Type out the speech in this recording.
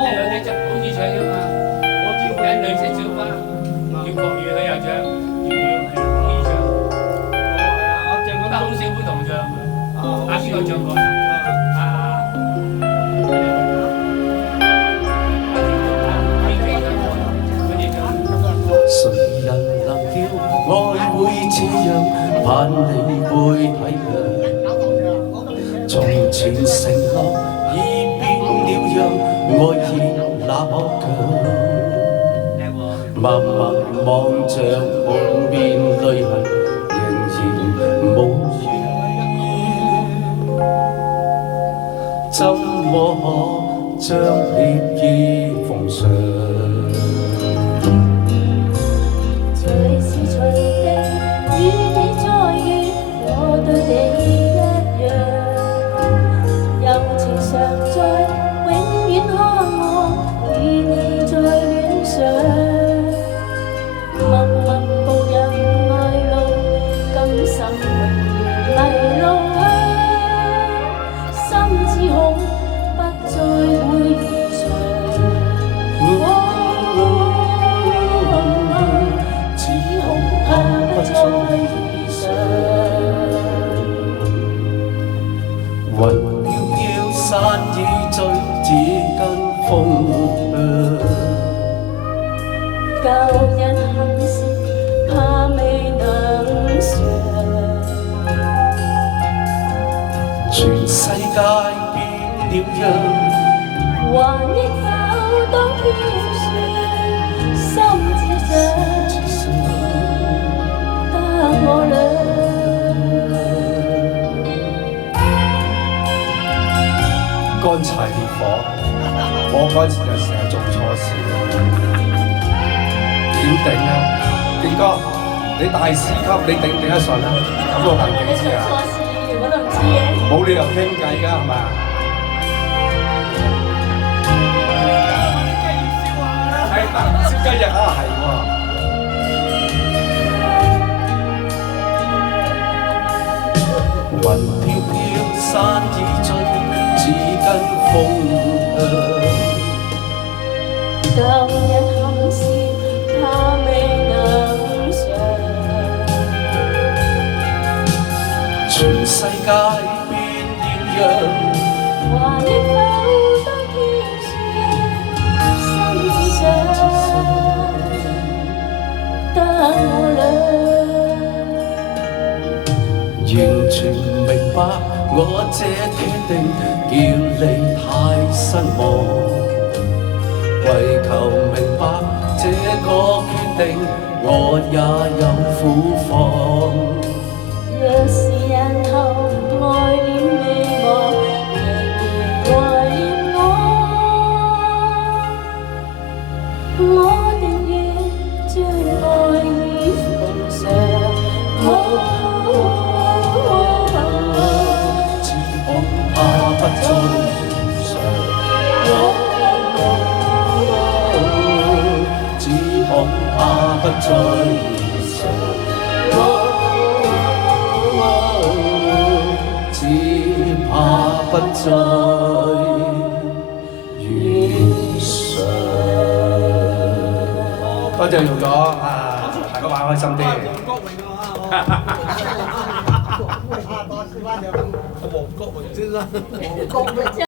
係有你隻好似唱㗎嘛，眼淚隻小花，粵國語佢又唱，粵語係好易唱。得孔小虎同唱，邊個唱過啊？誰人能料愛會這樣，盼你會體諒。從前承諾已變了樣，愛意那麼強。默默望着滿面淚痕，仍然無語。怎麼可將烈意奉上？雲飄飄，山已醉，只跟風向。舊日憾事，怕未能償。全世界變了樣，還憶否當天說，心只想得我倆。乾柴烈火，我嗰陣時就成日做錯事，點頂啊？傑哥，你大師級，你頂唔頂得順啊？咁個環境之下，錯事我都唔知嘅。冇理由傾偈㗎，係咪啊？係燒雞翼啊，係喎。雲飄飄，山已醉，只跟風向。舊日憾事，怕未能償。全世界變了樣，還憶否當天說，心只想得我倆。完全明白我這決定叫你太失望。為求明白這個決定，我也有苦況。若是日後愛戀未忘，仍然懷念我定願將愛意奉上。只恐怕不再遇上，只恐怕不再遇上，只怕不再遇上。多謝用咗啊，大家玩開心啲。黃國榮先生。